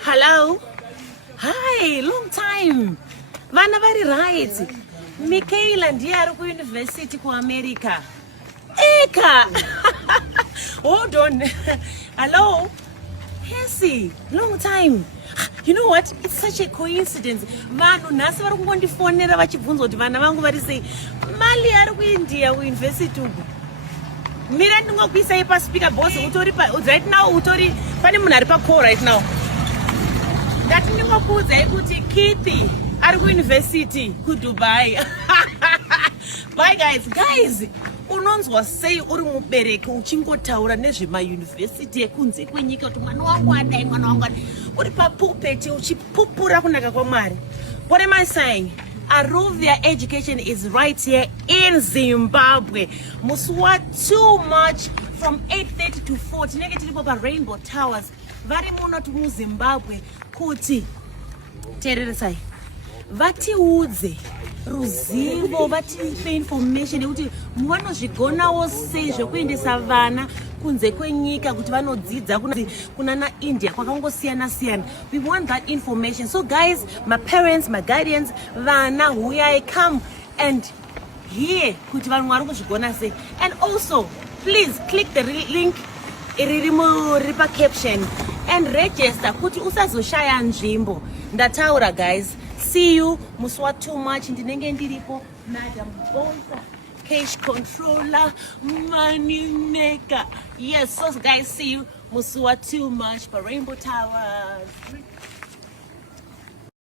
Hello. Hi, long time. Vana vari right. Michaela ndiye ari kuuniversity kuAmerica. Eka. Hold on. Hello. Hesi, long time. You know what? It's such a coincidence. Vanhu nhasi vari kungondifonera vachibvunza kuti vana vangu vari sei. Mali ari kuIndia kuuniversity uku. Mira ndingokuisai paspeaker boss utori right now utori pane munhu ari pacall right now. Ndati ndingokuudzai kuti Kithi ari kuuniversity kuDubai. Bye guys. Unonzwa sei uri mubereki uchingotaura nezvemayunivhesiti ekunze kwenyika kuti mwana wangu adai uri papulpeti uchipupura kunaka kwaMwari. What am I saying? Aruvia Education is right here in Zimbabwe. Muswa too much from 8:30 to 4. Tinenge tiripo paRainbow Towers. Vari muno muZimbabwe kuti tereresai. Vatiudze ruzivo, vatipe information yekuti vanozvigonawo sei zvekuendesa vana kunze kwenyika kuti vanodzidza kunana India kwakangosiyana siyana. We want that information. So guys, my parents, my guardians, vana huyai, come and hear kuti vanhu vari kuzvigona sei. And also, please click the link iri pa caption and register kuti usazoshaya nzvimbo. Ndataura guys. See you. Muswa too much. Ndinenge ndiripo. Madam Bonsa, cash controller, money maker. Yes, so guys, see you. Muswa too much. Rainbow Towers.